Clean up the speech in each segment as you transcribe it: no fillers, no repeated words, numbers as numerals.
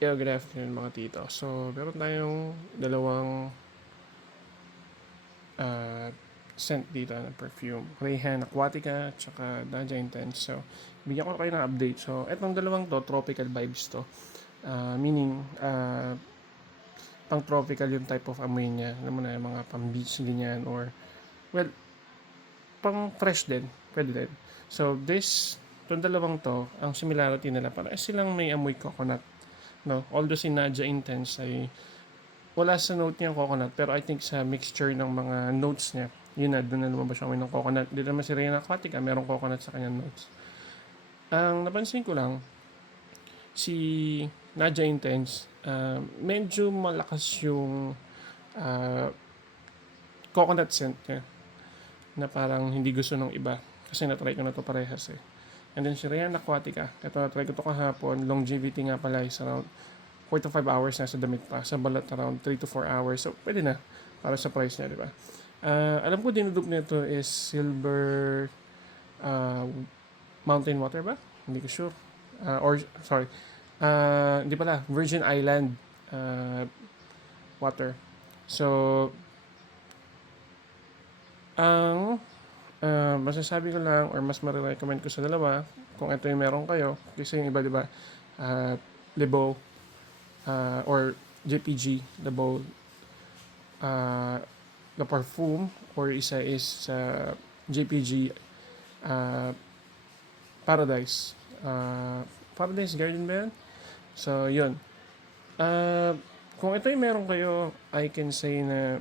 Yo, good afternoon mga tito. So, meron tayong dalawang uh, scent dito na perfume. Rayhan Aquatica at saka Daja Intense. So, bigyan ko kayo ng update. So, etong dalawang to, tropical vibes to. Meaning, pang tropical yung type of amoy niya. Alam mo na, yung mga pang beach ganyan or, well, pang fresh din. Pwede din. So, itong dalawang to, ang similarity nila, parang silang may amoy coconut. No? Although si Naja Intense ay wala sa note niya coconut, pero I think sa mixture ng mga notes niya, yun na, doon na lumabas yung amoy ng coconut. Dito naman si Reyna Aquatica, merong coconut sa kanyang notes. Ang napansin ko lang, si Naja Intense, medyo malakas yung uh, coconut scent niya na parang hindi gusto ng iba. Kasi natry ko na to parehas eh. And then si Reyna Aquatica, ito natry ko to kahapon, longevity nga pala is around 4 to 5 hours na sa damit pa. Sa balat around 3 to 4 hours. So, pwede na para sa price niya, di ba? Alam ko dinudog nito is silver uh, mountain water ba? Hindi ko sure. Sorry. Hindi pala. Virgin Island water. So, ang masasabi ko lang or mas marirecommend ko sa dalawa kung ito yung meron kayo kasi yung iba di ba Lebo or JPG, the bowl, the perfume, or isa is JPG Paradise. Paradise Garden ba yan? So, yun. Kung ito yung meron kayo, I can say na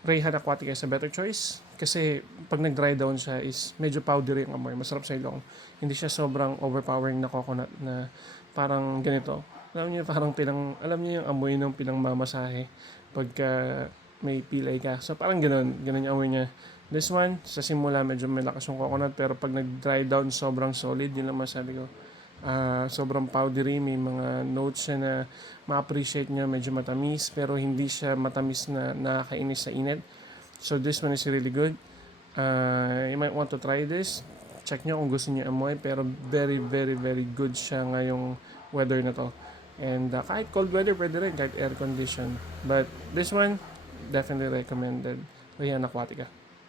Rayhan Aquatica is a better choice. Kasi pag nag-dry down siya is medyo powdery ang amoy. Masarap sa ilong. Hindi siya sobrang overpowering na coconut na parang ganito. Alam niyo parang alam niyo yung amoy ng pinangmamasahe pagka may pilay ka. So parang ganun yung amoy niya. This one, sa simula medyo malakas yung coconut pero pag nag-dry down sobrang solid. Yun lang masabi ko. Sobrang powdery, may mga notes siya na ma-appreciate niya, medyo matamis pero hindi siya matamis na nakakainis sa init. So this one is really good. You might want to try this. Check nyo kung gusto niyo amoy pero very very very good siya ngayong weather na to. And kahit cold weather pwede rin, kahit air condition. But this one, definitely recommended. Rayhan Aquatica.